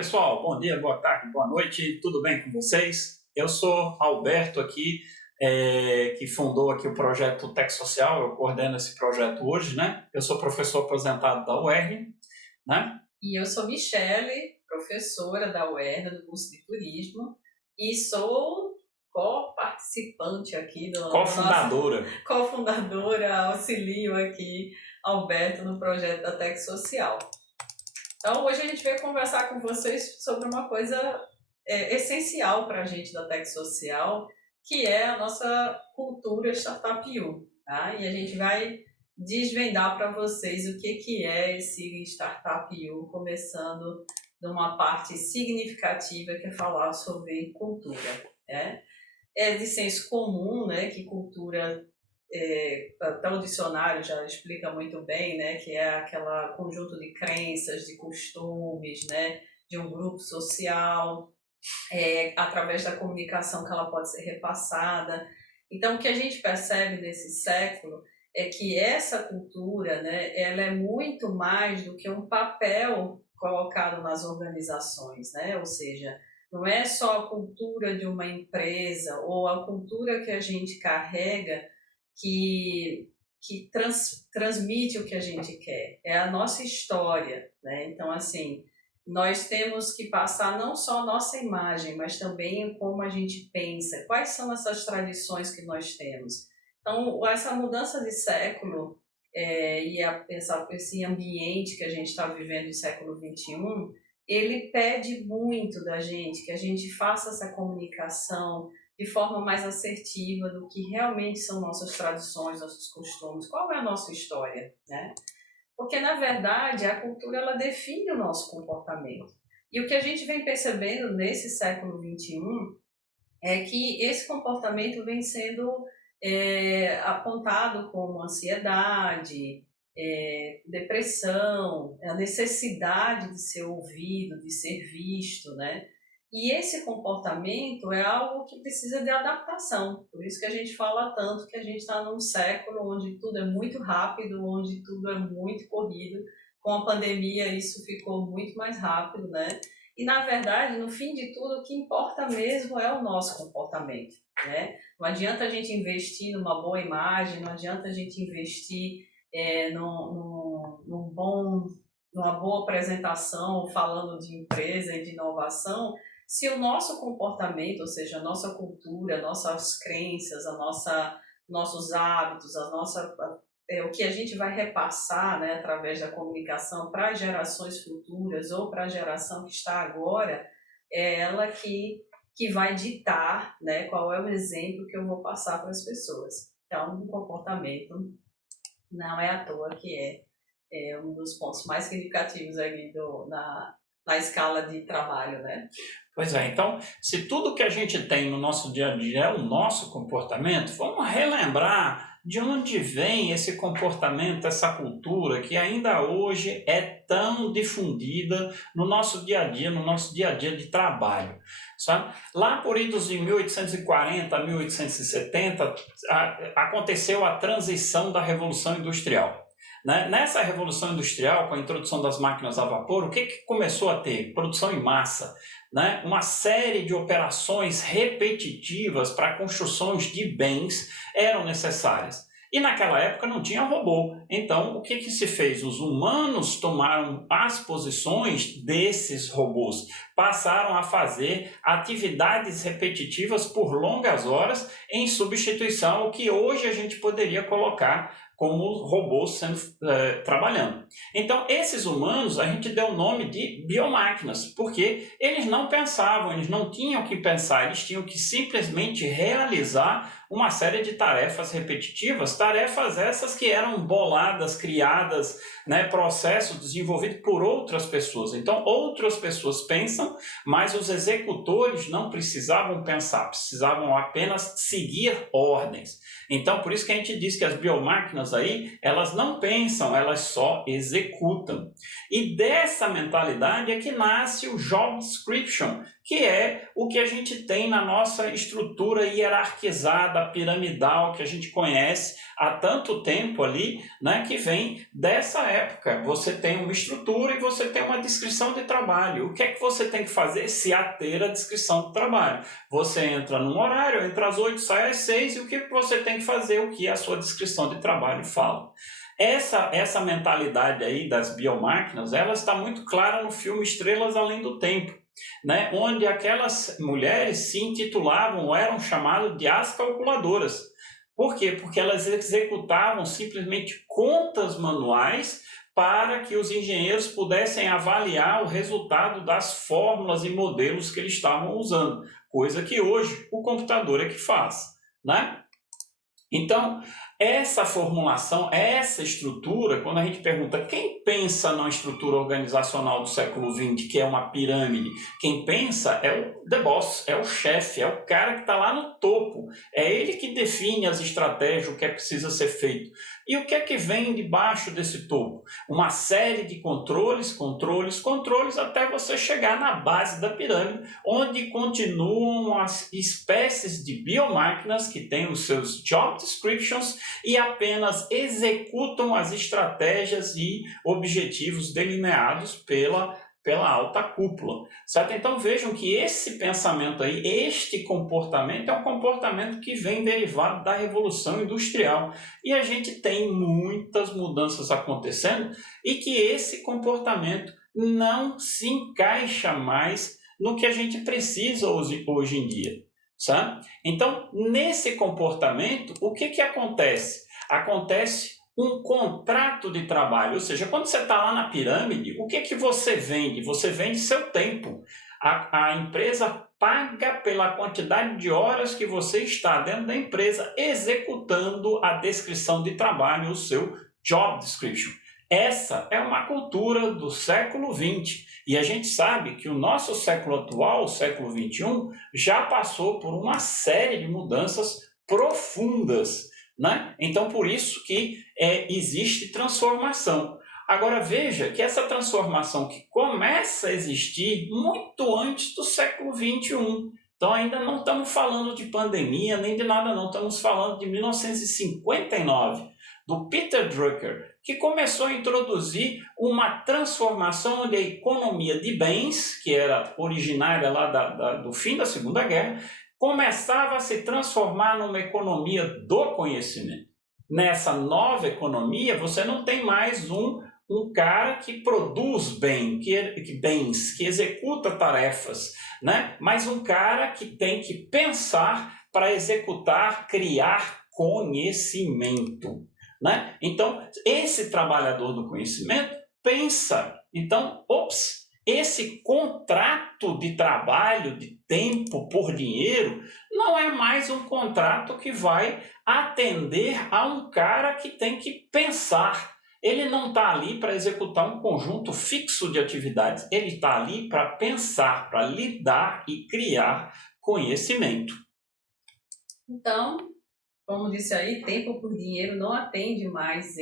pessoal, bom dia, boa tarde, boa noite, tudo bem com vocês? Eu sou Alberto aqui, que fundou aqui o projeto Tech Social, eu coordeno esse projeto hoje, né? Eu sou professor aposentado da UERN, né? E eu sou Michele, professora da UERN, do curso de turismo, e sou co-participante aqui do Cofundadora. Cofundadora, auxilio aqui Alberto no projeto da Tech Social. Então, hoje a gente veio conversar com vocês sobre uma coisa essencial para a gente da Tech Social, que é a nossa cultura Startup U, tá? E a gente vai desvendar para vocês o que é esse Startup U, começando de uma parte significativa que é falar sobre cultura, né? É de senso comum, né, que cultura, até o dicionário já explica muito bem, né, que é aquela conjunto de crenças, de costumes, né, de um grupo social, através da comunicação que ela pode ser repassada. Então, o que a gente percebe nesse século é que essa cultura, né, ela é muito mais do que um papel colocado nas organizações, né? Ou seja, não é só a cultura de uma empresa ou a cultura que a gente carrega que transmite o que a gente quer, é a nossa história, né? Então, assim, nós temos que passar não só a nossa imagem, mas também como a gente pensa, quais são essas tradições que nós temos. Então, essa mudança de século esse ambiente que a gente está vivendo no século XXI, ele pede muito da gente, que a gente faça essa comunicação de forma mais assertiva do que realmente são nossas tradições, nossos costumes, qual é a nossa história, né? Porque, na verdade, a cultura ela define o nosso comportamento. E o que a gente vem percebendo nesse século XXI é que esse comportamento vem sendo apontado como ansiedade, depressão, a necessidade de ser ouvido, de ser visto, né? E esse comportamento é algo que precisa de adaptação. Por isso que a gente fala tanto que a gente está num século onde tudo é muito rápido, onde tudo é muito corrido. Com a pandemia isso ficou muito mais rápido, né? E, na verdade, no fim de tudo, o que importa mesmo é o nosso comportamento, né? Não adianta a gente investir numa boa imagem, não adianta a gente investir numa boa apresentação falando de empresa e de inovação, se o nosso comportamento, ou seja, a nossa cultura, nossas crenças, nossos hábitos, o que a gente vai repassar, né, através da comunicação para gerações futuras ou para a geração que está agora, é ela que vai ditar, né, qual é o exemplo que eu vou passar para as pessoas. Então, o comportamento não é à toa que é um dos pontos mais significativos aí na escala de trabalho, né? Pois é, então, se tudo que a gente tem no nosso dia a dia é o nosso comportamento, vamos relembrar de onde vem esse comportamento, essa cultura que ainda hoje é tão difundida no nosso dia a dia de trabalho, sabe? Lá por idos de 1840 a 1870, aconteceu a transição da Revolução Industrial. Nessa Revolução Industrial, com a introdução das máquinas a vapor, o que começou a ter? Produção em massa, né? Uma série de operações repetitivas para construções de bens eram necessárias. E naquela época não tinha robô. Então, o que se fez? Os humanos tomaram as posições desses robôs, passaram a fazer atividades repetitivas por longas horas em substituição ao que hoje a gente poderia colocar como robôs trabalhando. Então, esses humanos, a gente deu o nome de biomáquinas, porque eles não pensavam, eles não tinham que pensar, eles tinham que simplesmente realizar uma série de tarefas repetitivas, tarefas essas que eram boladas, criadas, né, processos desenvolvidos por outras pessoas. Então, outras pessoas pensam, mas os executores não precisavam pensar, precisavam apenas seguir ordens. Então, por isso que a gente diz que as biomáquinas aí, elas não pensam, elas só executam. E dessa mentalidade é que nasce o Job Description, que é o que a gente tem na nossa estrutura hierarquizada, piramidal, que a gente conhece há tanto tempo ali, né, que vem dessa época. Você tem uma estrutura e você tem uma descrição de trabalho. O que é que você tem que fazer? Se ater à descrição do trabalho. Você entra num horário, entra às 8, sai às 6, e o que você tem que fazer? O que a sua descrição de trabalho fala. Essa mentalidade aí das biomáquinas, ela está muito clara no filme Estrelas Além do Tempo, né? Onde aquelas mulheres se intitulavam ou eram chamadas de as calculadoras. Por quê? Porque elas executavam simplesmente contas manuais para que os engenheiros pudessem avaliar o resultado das fórmulas e modelos que eles estavam usando, coisa que hoje o computador é que faz, né? Então, essa formulação, essa estrutura, quando a gente pergunta quem pensa na estrutura organizacional do século XX, que é uma pirâmide, quem pensa é o the boss, é o chefe, é o cara que está lá no topo. É ele que define as estratégias, o que é que precisa ser feito. E o que é que vem debaixo desse topo? Uma série de controles, até você chegar na base da pirâmide, onde continuam as espécies de biomáquinas que têm os seus job descriptions e apenas executam as estratégias e objetivos delineados pela alta cúpula, certo? Então vejam que esse pensamento aí, este comportamento é um comportamento que vem derivado da Revolução Industrial, e a gente tem muitas mudanças acontecendo e que esse comportamento não se encaixa mais no que a gente precisa hoje em dia, sabe? Então, nesse comportamento, o que acontece? Acontece um contrato de trabalho, ou seja, quando você está lá na pirâmide, o que você vende? Você vende seu tempo. A empresa paga pela quantidade de horas que você está dentro da empresa executando a descrição de trabalho, o seu job description. Essa é uma cultura do século XX. E a gente sabe que o nosso século atual, o século XXI, já passou por uma série de mudanças profundas, né? Então, por isso que existe transformação. Agora, veja que essa transformação que começa a existir muito antes do século XXI. Então, ainda não estamos falando de pandemia, nem de nada não. Estamos falando de 1959, do Peter Drucker, que começou a introduzir uma transformação onde a economia de bens, que era originária lá do fim da Segunda Guerra, começava a se transformar numa economia do conhecimento. Nessa nova economia, você não tem mais um cara que produz bens, que executa tarefas, né? Mas um cara que tem que pensar para executar, criar conhecimento, né? Então, esse trabalhador do conhecimento pensa. Então, esse contrato de trabalho, de tempo por dinheiro, não é mais um contrato que vai atender a um cara que tem que pensar. Ele não está ali para executar um conjunto fixo de atividades. Ele está ali para pensar, para lidar e criar conhecimento. Então, como disse aí, tempo por dinheiro não atende mais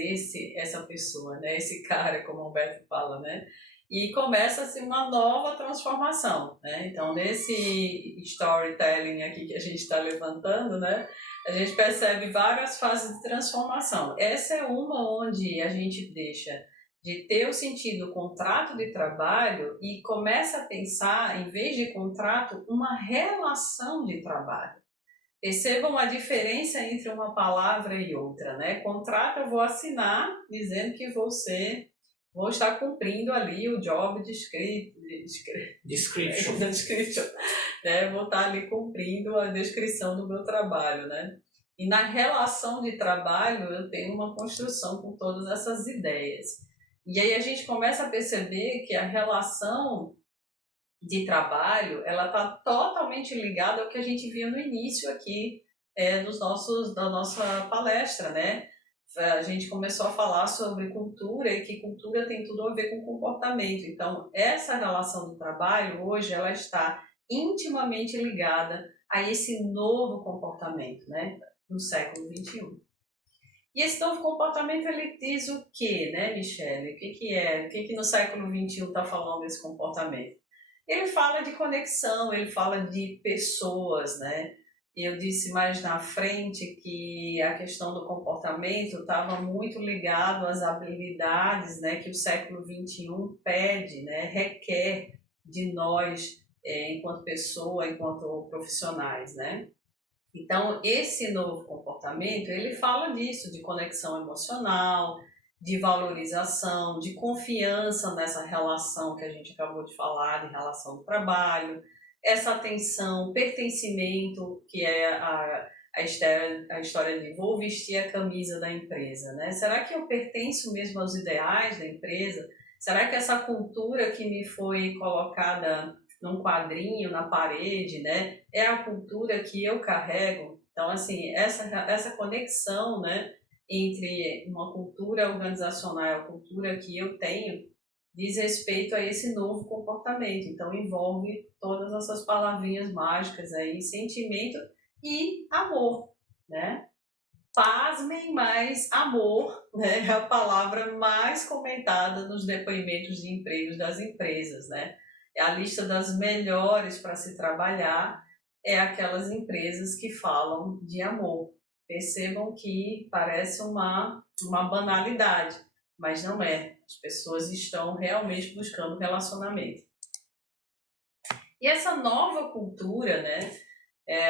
essa pessoa, né? Esse cara, como o Alberto fala, né? E começa-se uma nova transformação, né? Então, nesse storytelling aqui que a gente está levantando, né? A gente percebe várias fases de transformação. Essa é uma onde a gente deixa de ter o sentido contrato de trabalho e começa a pensar, em vez de contrato, uma relação de trabalho. Percebam a diferença entre uma palavra e outra, né? Contrato eu vou assinar dizendo que vou estar cumprindo ali o job description, né? Vou estar ali cumprindo a descrição do meu trabalho, né? E na relação de trabalho eu tenho uma construção com todas essas ideias. E aí a gente começa a perceber que a relação de trabalho, ela está totalmente ligada ao que a gente viu no início aqui da nossa palestra, né? A gente começou a falar sobre cultura e que cultura tem tudo a ver com comportamento. Então, essa relação do trabalho, hoje, ela está intimamente ligada a esse novo comportamento, né? No século XXI. E esse novo comportamento, ele diz o quê, né, Michele? O que é? O que no século XXI está falando desse comportamento? Ele fala de conexão, ele fala de pessoas, né? Eu disse mais na frente que a questão do comportamento estava muito ligado às habilidades, né, que o século XXI pede, né, requer de nós, enquanto pessoa, enquanto profissionais, né? Então, esse novo comportamento, ele fala disso, de conexão emocional, de valorização, de confiança nessa relação que a gente acabou de falar, de relação do trabalho, essa atenção, pertencimento, que é a história de vou vestir a camisa da empresa, né? Será que eu pertenço mesmo aos ideais da empresa? Será que essa cultura que me foi colocada num quadrinho, na parede, né, é a cultura que eu carrego? Então, assim, essa conexão, né, entre uma cultura organizacional e a cultura que eu tenho, diz respeito a esse novo comportamento. Então, envolve todas essas palavrinhas mágicas aí, sentimento e amor, né? Pasmem, mais amor, né? É a palavra mais comentada nos depoimentos de empregos das empresas, né? A lista das melhores para se trabalhar é aquelas empresas que falam de amor. Percebam que parece uma banalidade, mas não é. As pessoas estão realmente buscando relacionamento. E essa nova cultura, né?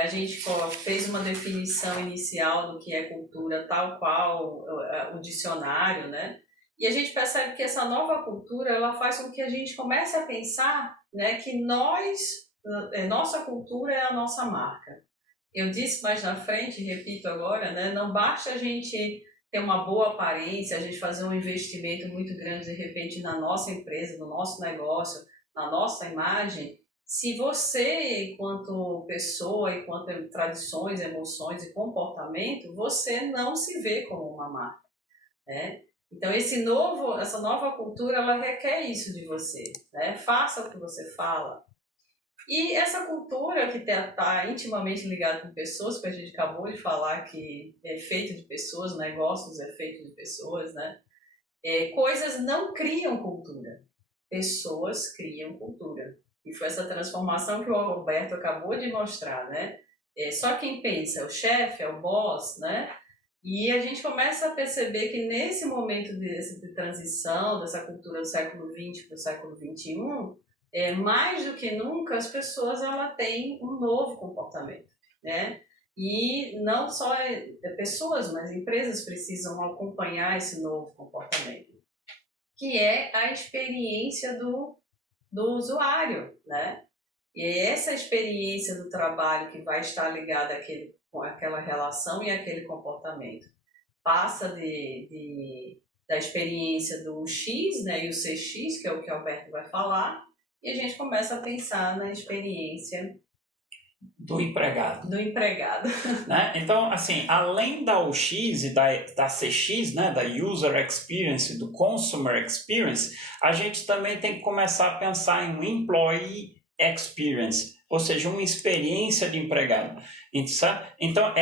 A gente fez uma definição inicial do que é cultura, tal qual o dicionário, né? E a gente percebe que essa nova cultura, ela faz com que a gente comece a pensar, né, que nossa cultura é a nossa marca. Eu disse mais na frente, repito agora, né, não basta a gente ter uma boa aparência, a gente fazer um investimento muito grande, de repente, na nossa empresa, no nosso negócio, na nossa imagem, se você, enquanto pessoa, enquanto tradições, emoções e comportamento, você não se vê como uma marca, né? Então, essa nova cultura, ela requer isso de você, né? Faça o que você fala. E essa cultura que está intimamente ligada com pessoas, porque a gente acabou de falar que é feito de pessoas, negócios é feito de pessoas, né? Coisas não criam cultura, pessoas criam cultura. E foi essa transformação que o Alberto acabou de mostrar, né? Só quem pensa é o chefe, é o boss, né? E a gente começa a perceber que nesse momento de transição, dessa cultura do século XX para o século XXI, mais do que nunca as pessoas têm um novo comportamento, né? E não só pessoas, mas empresas precisam acompanhar esse novo comportamento, que é a experiência do usuário, né? E é essa experiência do trabalho que vai estar ligada com aquela relação e aquele comportamento. Passa da experiência do X, né, e o CX, que é o que o Alberto vai falar, e a gente começa a pensar na experiência do empregado. Né? Então, assim, além da UX e da CX, né, da User Experience, do Consumer Experience, a gente também tem que começar a pensar em um Employee Experience, ou seja, uma experiência de empregado. Então,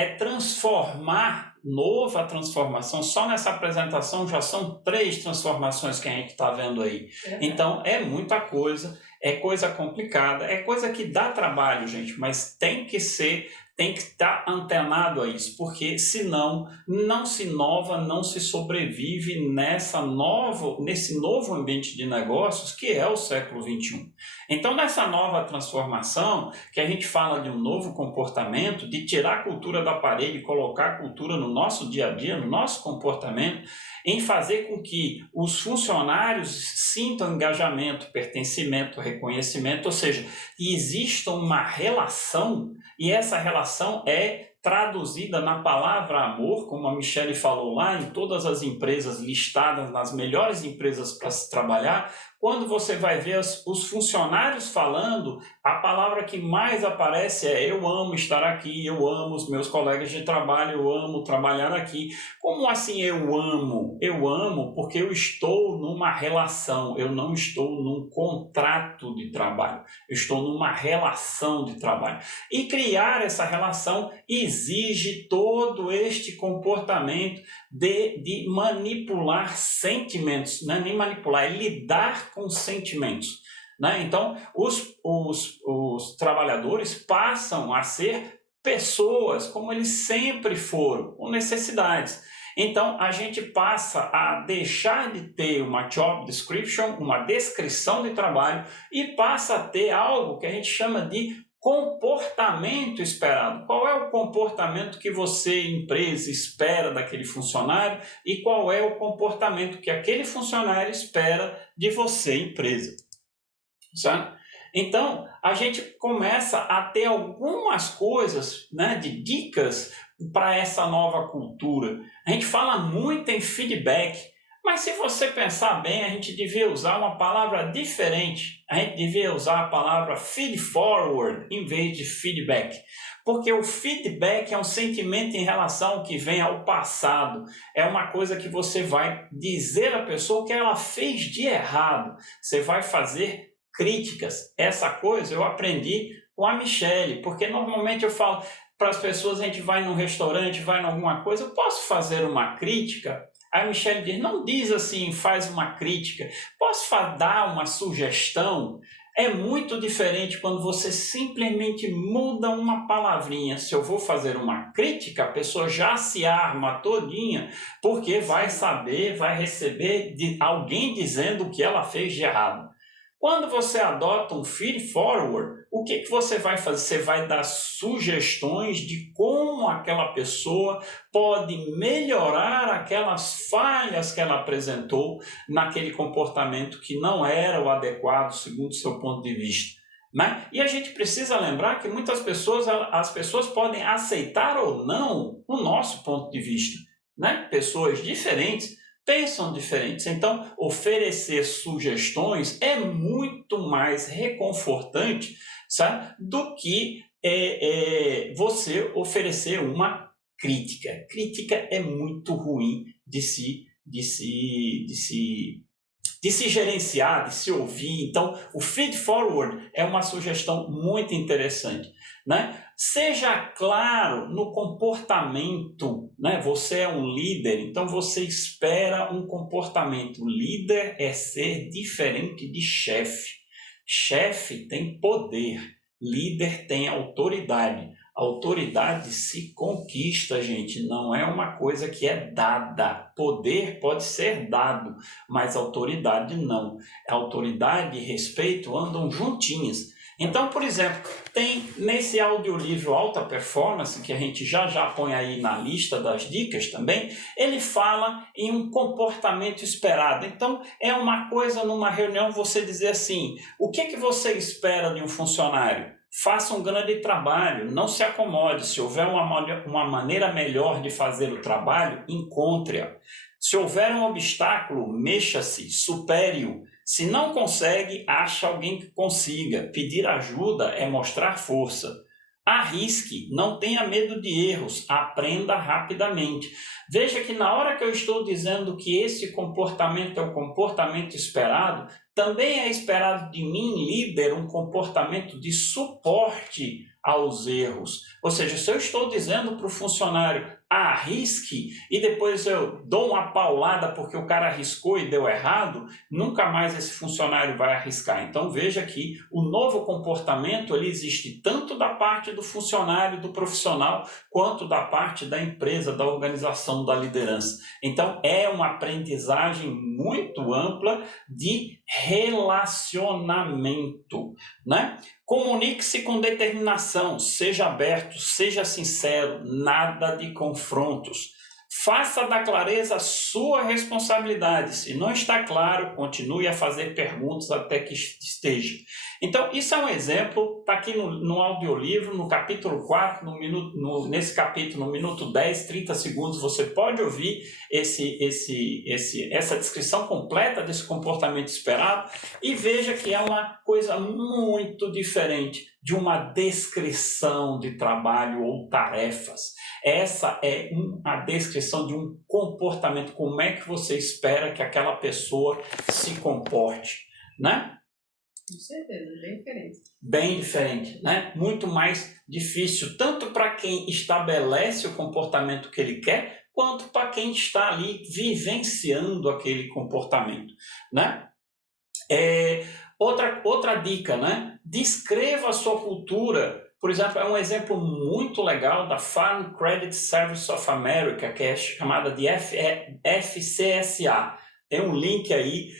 nova transformação. Só nessa apresentação já são 3 transformações que a gente está vendo aí. Então, é muita coisa. É coisa complicada, é coisa que dá trabalho, gente, mas tem que estar antenado a isso, porque senão não se inova, não se sobrevive nesse novo ambiente de negócios que é o século XXI. Então, nessa nova transformação, que a gente fala de um novo comportamento, de tirar a cultura da parede e colocar a cultura no nosso dia a dia, no nosso comportamento, em fazer com que os funcionários sintam engajamento, pertencimento, reconhecimento, ou seja, exista uma relação, e essa relação é traduzida na palavra amor, como a Michele falou lá, em todas as empresas listadas, nas melhores empresas para se trabalhar. Quando você vai ver os funcionários falando, a palavra que mais aparece é eu amo estar aqui, eu amo os meus colegas de trabalho, eu amo trabalhar aqui. Como assim eu amo? Eu amo porque eu estou numa relação, eu não estou num contrato de trabalho, eu estou numa relação de trabalho. E criar essa relação exige todo este comportamento de manipular sentimentos, não é nem manipular, é lidar com sentimentos. né? Então, os trabalhadores passam a ser pessoas como eles sempre foram, com necessidades. Então, a gente passa a deixar de ter uma job description, uma descrição de trabalho, e passa a ter algo que a gente chama de comportamento esperado. Qual é o comportamento que você, empresa, espera daquele funcionário e qual é o comportamento que aquele funcionário espera de você, empresa. Sabe? Então, a gente começa a ter algumas coisas, né, de dicas para essa nova cultura. A gente fala muito em feedback, mas se você pensar bem, a gente devia usar uma palavra diferente. A gente devia usar a palavra feed forward em vez de feedback. Porque o feedback é um sentimento em relação ao que vem ao passado. É uma coisa que você vai dizer à pessoa o que ela fez de errado. Você vai fazer críticas. Essa coisa eu aprendi com a Michele, porque normalmente eu falo para as pessoas, a gente vai num restaurante, vai em alguma coisa, eu posso fazer uma crítica? Aí a Michele diz, não diz assim, faz uma crítica. Posso dar uma sugestão? É muito diferente quando você simplesmente muda uma palavrinha. Se eu vou fazer uma crítica, a pessoa já se arma todinha, porque vai saber, vai receber de alguém dizendo o que ela fez de errado. Quando você adota um feed forward, o que você vai fazer? Você vai dar sugestões de como aquela pessoa pode melhorar aquelas falhas que ela apresentou naquele comportamento que não era o adequado segundo o seu ponto de vista. Né? E a gente precisa lembrar que muitas pessoas, as pessoas podem aceitar ou não o nosso ponto de vista. Né? Pessoas diferentes pensam diferentes. Então, oferecer sugestões é muito mais reconfortante, sabe, do que você oferecer uma crítica. Crítica é muito ruim de se gerenciar, de se ouvir. Então, o feed forward é uma sugestão muito interessante, né? Seja claro no comportamento, né? Você é um líder, então você espera um comportamento. Líder é ser diferente de chefe. Chefe tem poder, líder tem autoridade. Autoridade se conquista, gente, não é uma coisa que é dada. Poder pode ser dado, mas autoridade não. Autoridade e respeito andam juntinhas. Então, por exemplo, tem nesse audiolivro Alta Performance, que a gente já põe aí na lista das dicas também, ele fala em um comportamento esperado. Então, é uma coisa numa reunião você dizer assim, o que você espera de um funcionário? Faça um grande trabalho, não se acomode. Se houver uma maneira melhor de fazer o trabalho, encontre-a. Se houver um obstáculo, mexa-se, supere-o. Se não consegue, ache alguém que consiga. Pedir ajuda é mostrar força. Arrisque, não tenha medo de erros, aprenda rapidamente. Veja que na hora que eu estou dizendo que esse comportamento é o comportamento esperado, também é esperado de mim, líder, um comportamento de suporte aos erros. Ou seja, se eu estou dizendo para o funcionário, arrisque, e depois eu dou uma paulada porque o cara arriscou e deu errado, nunca mais esse funcionário vai arriscar. Então veja que o novo comportamento ele existe tanto da parte do funcionário, do profissional, quanto da parte da empresa, da organização, da liderança. Então é uma aprendizagem muito ampla de relacionamento, né? Comunique-se com determinação, seja aberto, seja sincero, nada de confrontos. Faça da clareza sua responsabilidade. Se não está claro, continue a fazer perguntas até que esteja. Então, isso é um exemplo, está aqui no audiolivro, no capítulo 4, nesse capítulo, no minuto 10, 30 segundos, você pode ouvir essa descrição completa desse comportamento esperado e veja que é uma coisa muito diferente de uma descrição de trabalho ou tarefas. Essa é a descrição de um comportamento, como é que você espera que aquela pessoa se comporte, né? Com certeza, bem diferente. Bem diferente, né? Muito mais difícil, tanto para quem estabelece o comportamento que ele quer, quanto para quem está ali vivenciando aquele comportamento, né? Outra dica, né? Descreva a sua cultura. Por exemplo, é um exemplo muito legal da Farm Credit Service of America, que é chamada de FCSA. Tem um link aí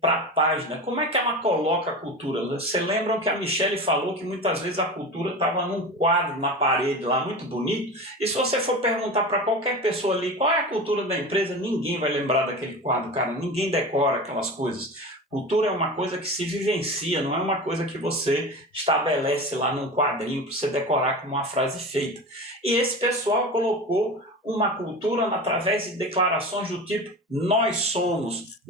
para a página. Como é que ela coloca a cultura? Vocês lembram que a Michelle falou que muitas vezes a cultura estava num quadro na parede lá, muito bonito, e se você for perguntar para qualquer pessoa ali qual é a cultura da empresa, ninguém vai lembrar daquele quadro, cara. Ninguém decora aquelas coisas. Cultura é uma coisa que se vivencia, não é uma coisa que você estabelece lá num quadrinho para você decorar com uma frase feita. E esse pessoal colocou uma cultura através de declarações do tipo nós somos.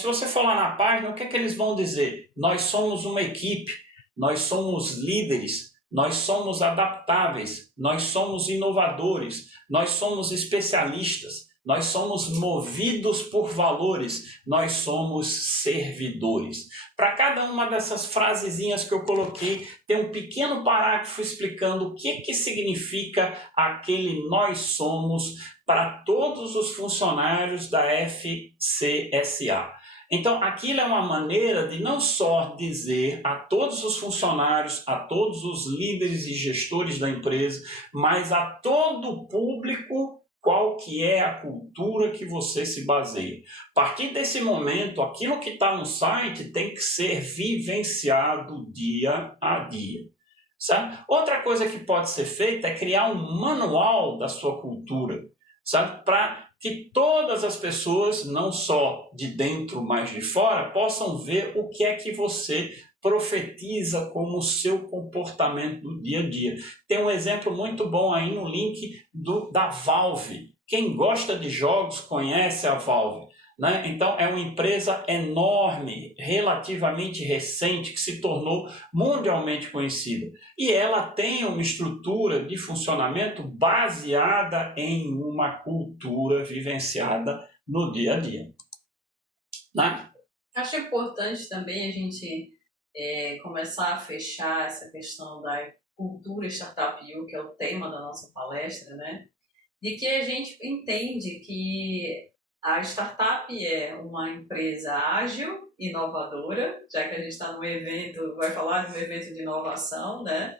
Se você for lá na página, o que é que eles vão dizer? Nós somos uma equipe, nós somos líderes, nós somos adaptáveis, nós somos inovadores, nós somos especialistas, nós somos movidos por valores, nós somos servidores. Para cada uma dessas frasezinhas que eu coloquei, tem um pequeno parágrafo explicando o que significa aquele nós somos para todos os funcionários da FCSA. Então, aquilo é uma maneira de não só dizer a todos os funcionários, a todos os líderes e gestores da empresa, mas a todo o público qual que é a cultura que você se baseia. A partir desse momento, aquilo que está no site tem que ser vivenciado dia a dia. Sabe? Outra coisa que pode ser feita é criar um manual da sua cultura, sabe? Para que todas as pessoas, não só de dentro, mas de fora, possam ver o que é que você profetiza como o seu comportamento do dia a dia. Tem um exemplo muito bom aí no link da Valve. Quem gosta de jogos conhece a Valve, né? Então é uma empresa enorme, relativamente recente, que se tornou mundialmente conhecida. E ela tem uma estrutura de funcionamento baseada em uma cultura vivenciada no dia a dia, né? Acho importante também a gente começar a fechar essa questão da cultura Startup U, que é o tema da nossa palestra, né? De que a gente entende que a startup é uma empresa ágil, inovadora, já que a gente está num evento, vai falar de um evento de inovação, né?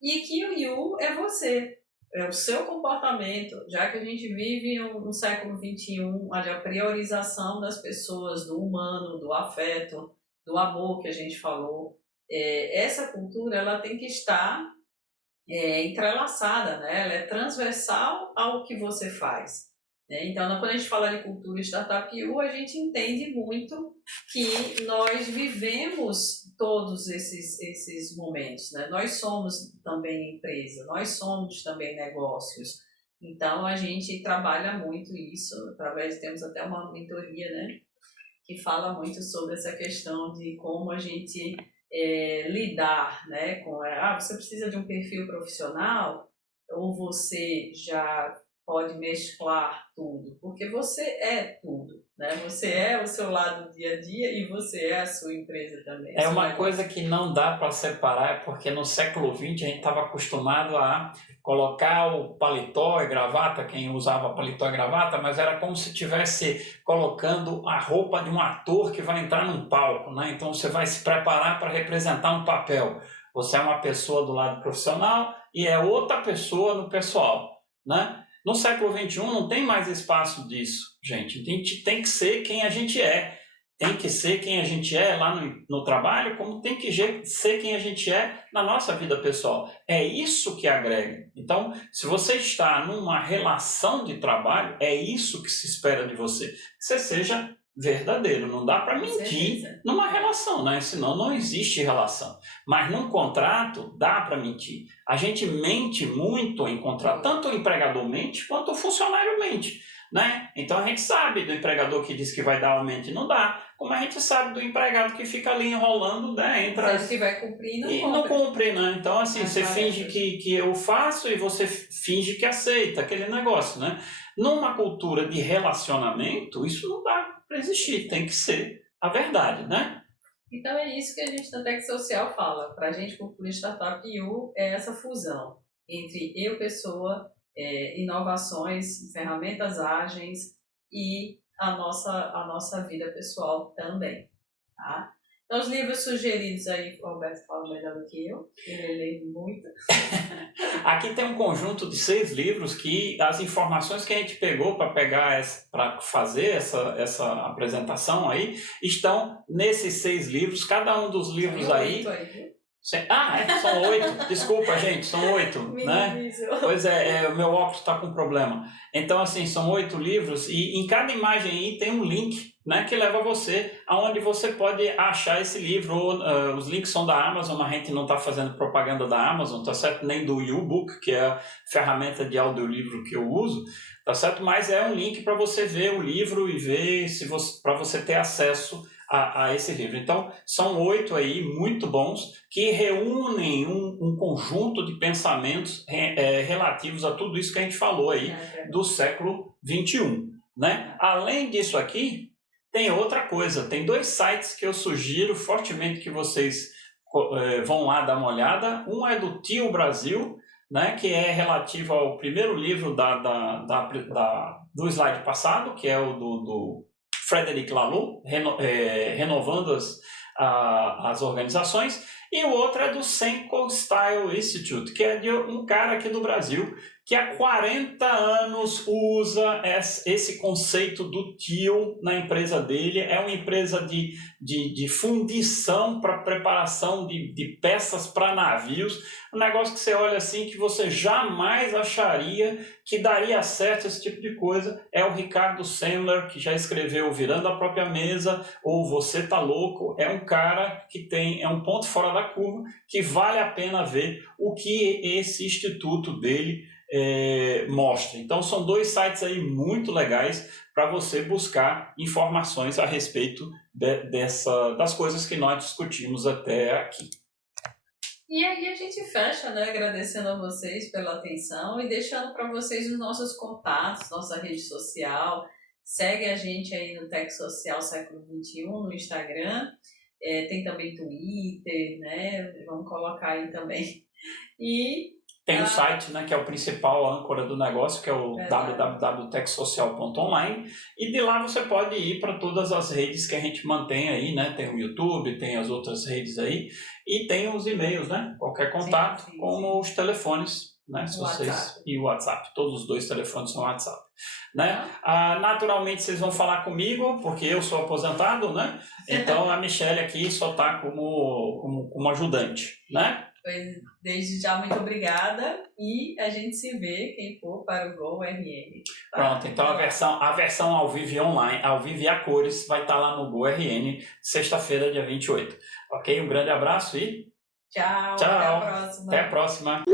E que o U é você, é o seu comportamento, já que a gente vive no século XXI, onde a priorização das pessoas, do humano, do afeto, do amor que a gente falou, essa cultura ela tem que estar entrelaçada, né? Ela é transversal ao que você faz. Né? Então, quando a gente fala de cultura Startup U, a gente entende muito que nós vivemos todos esses momentos. Né? Nós somos também empresa, nós somos também negócios. Então, a gente trabalha muito isso, temos até uma mentoria, né? Que fala muito sobre essa questão de como a gente lidar, né, com você precisa de um perfil profissional ou você já pode mesclar tudo, porque você é tudo, né? Você é o seu lado dia a dia e você é a sua empresa também. É uma coisa que não dá para separar, porque no século XX a gente estava acostumado a colocar o paletó e gravata, quem usava paletó e gravata, mas era como se estivesse colocando a roupa de um ator que vai entrar num palco, né? Então você vai se preparar para representar um papel. Você é uma pessoa do lado profissional e é outra pessoa no pessoal, né? No século XXI não tem mais espaço disso, gente. A gente tem que ser quem a gente é. Tem que ser quem a gente é lá no trabalho, como tem que ser quem a gente é na nossa vida pessoal. É isso que agrega. Então, se você está numa relação de trabalho, é isso que se espera de você. Que você seja verdadeiro. Não dá para mentir numa relação, né? Senão não existe relação. Mas num contrato, dá para mentir. A gente mente muito em contrato. Tanto o empregador mente, quanto o funcionário mente. Né? Então a gente sabe do empregador que diz que vai dar aumento e não dá, como a gente sabe do empregado que fica ali enrolando, né? Que vai cumprir e não cumpre, né? Então assim, você finge que eu faço e você finge que aceita aquele negócio, né? Numa cultura de relacionamento, isso não dá para existir, tem que ser a verdade, né? Então é isso que a gente da Tech Social fala, para a gente cultura Startup U é essa fusão entre eu, pessoa, inovações, ferramentas ágeis e a nossa vida pessoal também. Tá? Então, os livros sugeridos aí, o Alberto fala melhor do que eu, ele lê muito. Aqui tem um conjunto de 6 livros que as informações que a gente pegou para fazer essa apresentação aí estão nesses 6 livros. Cada um dos livros aí. São 8. Desculpa, gente, são 8, né? Pois o meu óculos está com problema. Então, assim, são 8 livros e em cada imagem aí tem um link, né, que leva você aonde você pode achar esse livro. Os links são da Amazon, mas a gente não está fazendo propaganda da Amazon, tá certo? Nem do YouBook, que é a ferramenta de audiolivro que eu uso, tá certo? Mas é um link para você ver o livro e ver para você ter acesso a esse livro. Então, são 8 aí muito bons que reúnem um conjunto de pensamentos relativos a tudo isso que a gente falou aí do século XXI, né? Além disso aqui, tem outra coisa, tem 2 sites que eu sugiro fortemente que vocês vão lá dar uma olhada. Um é do Tio Brasil, né, que é relativo ao primeiro livro do slide passado, que é o do Frederic Laloux, renovando as organizações, e o outro é do Senko Style Institute, que é de um cara aqui do Brasil, que há 40 anos usa esse conceito do tio na empresa dele. É uma empresa de fundição para preparação de peças para navios, um negócio que você olha assim que você jamais acharia que daria certo esse tipo de coisa. É o Ricardo Sandler, que já escreveu Virando a Própria Mesa ou Você Tá Louco. É um cara que é um ponto fora da curva, que vale a pena ver o que esse instituto dele mostra. Então são 2 sites aí muito legais para você buscar informações a respeito das coisas que nós discutimos até aqui. E aí a gente fecha, né, agradecendo a vocês pela atenção e deixando para vocês os nossos contatos, nossa rede social. Segue a gente aí no Tech Social Século XXI no Instagram, tem também Twitter, né? Vamos colocar aí também. E tem o site, né, que é o principal âncora do negócio, que é o www.techsocial.online, e de lá você pode ir para todas as redes que a gente mantém aí, né? Tem o YouTube, tem as outras redes aí, e tem os e-mails, né? Qualquer contato, como os telefones, né? E o WhatsApp. Todos os 2 telefones são WhatsApp, né? Naturalmente vocês vão falar comigo, porque eu sou aposentado, né? Então a Michelle aqui só está como ajudante, né? Pois, desde já, muito obrigada e a gente se vê, quem for, para o Go RN. Tá? Pronto, então a versão ao vivo e online, ao vivo e a cores, vai estar lá no Go RN, sexta-feira, dia 28. Ok? Um grande abraço e tchau. Até a próxima.